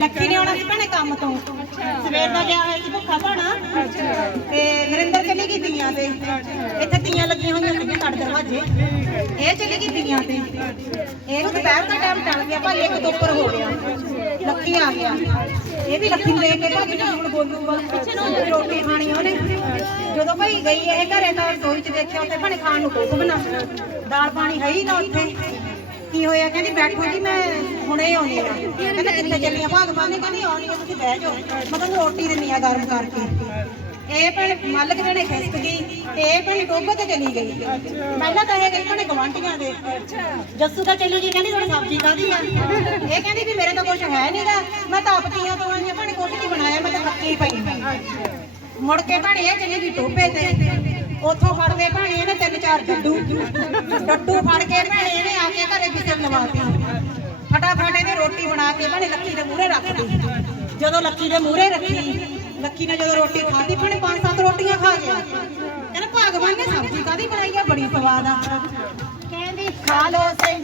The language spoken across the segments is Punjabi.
ਲੱਕੀ ਨੇ ਆਉਣਾ ਸੀ ਭੈਣੇ ਕੰਮ ਤੋਂ। ਸਵੇਰ ਦਾ ਗਿਆ ਹੋਇਆ ਸੀ ਭੁੱਖਾ ਭਾਣਾ। ਤੇ ਨਰਿੰਦਰ ਚਲੀ ਗਈ ਤੀਆਂ ਤੇ। ਇੱਥੇ ਤੀਆਂ ਲੱਗੀਆਂ ਹੋਈਆਂ ਸੀਗੀਆਂ ਕੱਢ ਦਰਵਾਜ਼ੇ। ਇਹ ਚਲੀ ਗਈ ਤੀਆਂ ਤੇ। ਇਹਨੂੰ ਦੁਪਹਿਰ ਦਾ ਟਾਈਮ ਟਲ ਗਿਆ, ਭਾਈ ਇੱਕ ਤੋਂ ਉੱਪਰ ਹੋ ਗਿਆ। ਲੱਕੀ ਆ ਗਿਆ। ਇਹ ਵੀ ਲੱਕੀ ਨੂੰ ਦੇਖ ਕੇ ਭਾਈ ਜੀ ਹੁਣ ਬੋਲੂਗਾ ਪਿੱਛੇ ਨੂੰ ਰੋਟੀ ਖਾਣੀ ਉਹਨੇ। ਜਦੋਂ ਭਾਈ ਗਈ, ਇਹ ਘਰੇ ਤਾਂ ਰਸੋਈ 'ਚ ਦੇਖਿਆ, ਉੱਥੇ ਭਾਣੇ ਖਾਣ ਨੂੰ ਕੁਝ ਬਣਾ ਦਾਲ ਪਾਣੀ ਹੈ ਹੀ ਨਾ ਉੱਥੇ। ਕੀ ਹੋਇਆ? ਕਹਿੰਦੀ ਬੈਠੋ ਜੀ, ਮੈਂ ਹੁਣੇ ਆਉਣੀ ਆ ਕਹਿੰਦਾ ਕਿੱਥੇ ਚੱਲੀਆਂ ਭਗਵਾਨ ਨੇ ਕਹਿੰਦੀ ਆਉਣੀ ਆ, ਤੁਸੀਂ ਬਹਿ ਜਾਓ। ਮੈਂ ਤੁਹਾਨੂੰ ਰੋਟੀ ਦਿੰਨੀ ਆ ਗਰਮ ਕਰਕੇ। ਇਹ ਭੈਣ ਮੱਲਕ ਜਣੇ ਖਿਸਕ ਗਈ ਤੇ ਇਹ ਭੈਣ ਟੋਬੇ ਤੇ ਚਲੀ ਗਈ। ਪਹਿਲਾਂ ਤਾਂ ਇਹ ਗਈ ਭੈਣੇ ਗਵਾਂਟੀਆਂ ਦੇ। ਜੱਸੂ ਤਾਂ ਚਲੀ ਗਈ ਕਹਿੰਦੀ ਤੁਹਾਡੀ ਸਬਜ਼ੀ ਕਾਦੀ ਆ? ਇਹ ਕਹਿੰਦੀ ਵੀ ਮੇਰੇ ਤਾਂ ਕੁਝ ਹੈ ਨਹੀਂਗਾ ਮੈਂ ਤਾਂ ਆਪਤੀਆਂ ਤੋਂ ਆਈ ਭੈਣੇ ਕੁਝ ਨਹੀਂ ਬਣਾਇਆ, ਮੈਂ ਤਾਂ ਥੱਕੀ ਪਈ। ਮੁੜ ਕੇ ਭੈਣੇ ਇਹ ਚਲੀ ਗਈ ਟੋਬੇ ਤੇ। ਉੱਥੋਂ ਫੜਦੇ ਭੈਣੇ ਇਹਨੇ ਤਿੰਨ ਚਾਰ ਡੱਡੂ ਡੱਡੂ ਫੜ ਕੇ ਭੈਣੇ ਇਹਨੇ ਆ ਕੇ ਘਰੇ ਵਿਚਰ ਲਵਾਤੀ। ਫਟਾਫਟ ਇਹਨੇ ਰੋਟੀ ਬਣਾ ਕੇ ਭੈਣੇ ਲੱਕੀ ਦੇ ਮੂਹਰੇ ਰੱਖਦੀ ਜਦੋਂ ਲੱਕੀ ਦੇ ਮੂਹਰੇ ਰੱਖੀ ਲੱਕੀ ਨੇ ਜਦੋਂ ਰੋਟੀ ਖਾਧੀ ਭੈਣੇ ਪੰਜ ਸੱਤ ਰੋਟੀਆਂ ਖਾ ਗਿਆ ਕਹਿੰਦਾ ਭਗਵਾਨ ਨੇ ਸਬਜ਼ੀ ਕਾਦੀ ਬਣਾਈ ਆ? ਬੜੀ ਸਵਾਦ ਆ। ਕਹਿੰਦੀ ਖਾ ਲੋ ਸਿੰਘ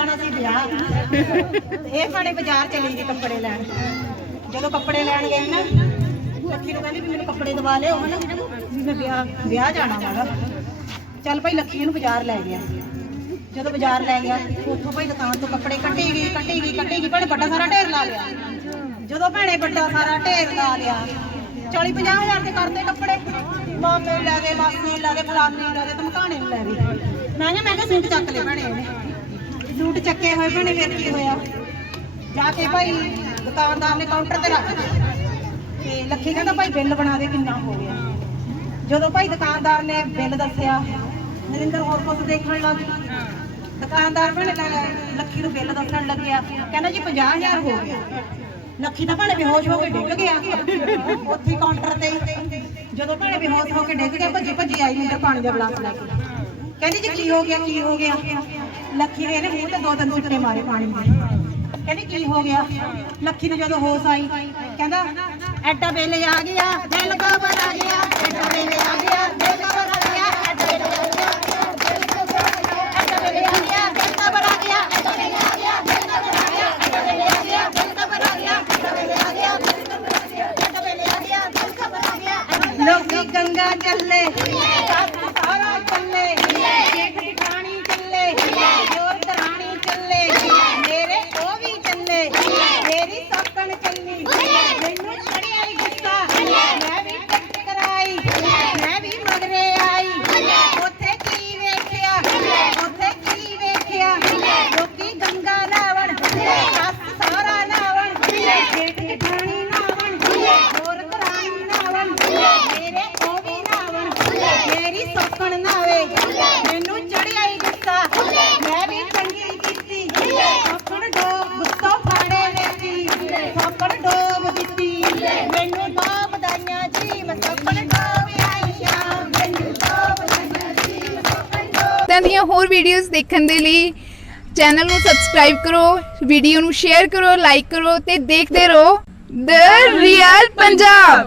ਜਾਣਾ ਸੀ ਵਿਆਹ। ਤੇ ਇਹ ਸਾਡੇ ਬਾਜ਼ਾਰ ਚਲੀ ਗਈ ਕੱਪੜੇ ਲੈਣ। ਜਦੋਂ ਕੱਪੜੇ ਲੈਣ ਗਈ ਨਾ ਲੱਕੀ ਨੂੰ ਕਹਿੰਦੀ ਵੀ ਮੈਨੂੰ ਕੱਪੜੇ ਦਵਾ ਲਿਓ, ਹਨਾ? ਵੀ ਮੈਂ ਵਿਆਹ ਵਿਆਹ ਜਾਣਾ ਵਾਗਾ ਚੱਲ ਭਾਈ ਲੱਕੀ ਨੂੰ ਬਾਜ਼ਾਰ ਲੈ ਗਿਆ। ਜਦੋਂ ਬਾਜ਼ਾਰ ਲੈ ਗਿਆ, ਉੱਥੋਂ ਭਾਈ ਦੁਕਾਨ ਤੋਂ ਕੱਪੜੇ ਕੱਢੀ ਗਈ ਕੱਢੀ ਗਈ ਕੱਢੀ ਗਈ। ਭੈਣੇ ਵੱਡਾ ਸਾਰਾ ਢੇਰ ਲਾ ਲਿਆ। ਜਦੋਂ ਭੈਣੇ ਵੱਡਾ ਸਾਰਾ ਢੇਰ ਲਾ ਲਿਆ 40 50 ਹਜ਼ਾਰ ਦੇ ਕਰਦੇ ਕੱਪੜੇ। ਮਾਮੇ ਨੂੰ ਲੈ ਗਏ, ਮਾਸੀ ਨੂੰ ਲੈ ਗਏ ਫਲਾਨੀ ਨੂੰ ਲੈ ਗਏ, ਧਮਕਾਣੇ ਨੂੰ ਲੈ ਗਏ। ਮੈਂ ਕਿਹਾ ਮੈਂ ਕਿਹਾ ਸੂਟ ਚੱਕ ਲੈ ਭੈਣੇ ਇਹਨੇ। ਸੂਟ ਚੱਕੇ ਹੋਏ ਭੈਣੇ, ਫਿਰ ਕੀ ਹੋਇਆ? ਜਾ ਕੇ ਭਾਈ ਦੁਕਾਨਦਾਰ ਨੇ ਕਾਊਂਟਰ ਤੇ ਰੱਖ ਤੇ ਲੱਖੀ ਕਹਿੰਦਾ, ਭਾਈ ਬਿੱਲ ਬਣਾ ਦੇ, ਕਿੰਨਾ ਹੋ ਗਿਆ? ਜਦੋਂ ਭਾਈ ਦੁਕਾਨਦਾਰ ਨੇ ਬਿੱਲ ਦੱਸਿਆ, ਨਰਿੰਦਰ ਹੋਰ ਕੁਝ ਦੇਖਣ ਲੱਗ ਗਈ। ਦੁਕਾਨਦਾਰ ਭੈਣੇ ਲੱਖੀ ਨੂੰ ਬਿੱਲ ਦੱਸਣ ਲੱਗਿਆ। ਕਹਿੰਦਾ, ਜੀ 50000 ਹੋ ਗਿਆ ਲੱਖੀ ਤਾਂ ਭਾਣੇ ਬੇਹੋਸ਼ ਹੋ ਕੇ ਡਿੱਗ ਗਿਆ। ਉੱਥੇ ਕਾਊਂਟਰ ਤੇ ਜਦੋਂ ਭਾਣੇ ਬੇਹੋਸ਼ ਹੋ ਕੇ ਡਿੱਗ ਗਿਆ ਭੱਜੀ ਭੱਜੀ ਆਈ ਨਿੰਦਰ ਪਾਣੀ ਦਾ ਗਲਾਸ ਲੈ ਕੇ। ਕਹਿੰਦੀ, ਜੀ ਕੀ ਹੋ ਗਿਆ, ਕੀ ਹੋ ਗਿਆ? ਲੱਖੀ ਨੇ ਇਹਨੇ ਮੂੰਹ ਤੇ ਦੋ ਤਿੰਨ ਚਿੱਟੇ ਮਾਰੇ ਪਾਣੀ ਦੇ। ਕਹਿੰਦੀ ਕੀ ਹੋ ਗਿਆ? ਲੱਖੀ ਨੂੰ ਜਦੋਂ ਹੋਸ਼ ਆਈ, ਕਹਿੰਦਾ, ਐਡਾ ਵੇਲੇ ਆ ਗਿਆ, ਦਿਲ ਕਬਰ ਆ ਗਿਆ, ਐਡਾ ਵੇਲੇ ਆ ਗਿਆ ਦਿਲ ਕਬਰ ਆ ਗਿਆ ਐਡਾ ਵੇਲੇ ਆ ਗਿਆ ਐਡਾ ਵੇਲੇ ਆ ਗਿਆ ਦਿਲ ਕਬਰ ਆ ਗਿਆ ਐਡਾ ਵੇਲੇ ਆ ਗਿਆ ਦਿਲ ਕਬਰ ਆ ਗਿਆ ਐਡਾ ਵੇਲੇ ਆ ਗਿਆ ਦਿਲ ਕਬਰ ਆ ਗਿਆ ਐਡਾ ਵੇਲੇ ਆ ਗਿਆ ਦਿਲ ਕਬਰ ਆ ਗਿਆ ਐਡਾ ਵੇਲੇ ਆ ਗਿਆ ਦਿਲ ਕਬਰ ਆ ਗਿਆ ਲੋਕੀ ਗੰਗਾ ਚੱਲੇ ਸਾਥ ਸਾਰਾ ਚੱਲੇ ਜੇਠ ਜਠਾਣੀ ਚੱਲੇ ਜੋਰ ਦਰਾਣੀ ਚੱਲੇ ਮੇਰੇ ਉਹ ਵੀ ਚੱਲੇ ਮੇਰੀ ਸੌਕਣ ਚੱਲੀ ਮੈਨੂੰ ਚੜਿਆ ਈ ਗੁੱਸਾ ਮੈਂ ਵੀ ਟੱਕ ਕਰਾਈ ਮੈਂ ਵੀ ਮਗਰੇ ਆਈ ਉੱਥੇ ਕੀ ਵੇਖਿਆ ਉੱਥੇ ਕੀ ਵੇਖਿਆ ਲੋਕੀ ਗੰਗਾ ਨਾਵਣ ਸੱਸ ਸਾਰਾ ਨਾਵਣ ਜੇਠ ਜਠਾਣੀ ਨਾਵਣ ਜੋਰ ਦਰਾਣੀ ਨਾਵਣ ਮੇਰੇ ਉਹ ਵੀ ਨਾਵਣ ਮੇਰੀ ਸੌਕਣ ਨਾਵੇ ਮੈਨੂੰ ਚੜਿਆ ਈ ਗੁੱਸਾ ਮੈਂ ਵੀ ਚੰਗੀ ਕੀਤੀ। ਸੌਕਣ ਡੋਬ ਗੁੱਸਾ ਫਾੜੇ ਲੈਤੀ। ਸੌਕਣ ਡੋਬ ਦਿੱਤੀ। ਮੈਨੂੰ ਦੋ ਬਦਾਈਆਂ ਜੀ ਮੈਂ ਸੌਕਣ ਡੋਬ ਆਈ ਸ਼ਾਮ। ਮੈਨੂੰ ਦੋ ਬਦਾਈਆਂ ਜੀ ਮੈਂ ਸੌਕਣ ਡੋਬ। ਇਦਾਂ ਦੀਆਂ ਹੋਰ ਵੀਡੀਓਜ਼ ਦੇਖਣ ਦੇ ਲਈ ਚੈਨਲ ਨੂੰ ਸਬਸਕ੍ਰਾਈਬ ਕਰੋ ਵੀਡੀਓ ਨੂੰ ਸ਼ੇਅਰ ਕਰੋ ਲਾਈਕ ਕਰੋ ਤੇ ਦੇਖਦੇ ਰਹੋ। ਦ ਰੀਅਲ ਪੰਜਾਬ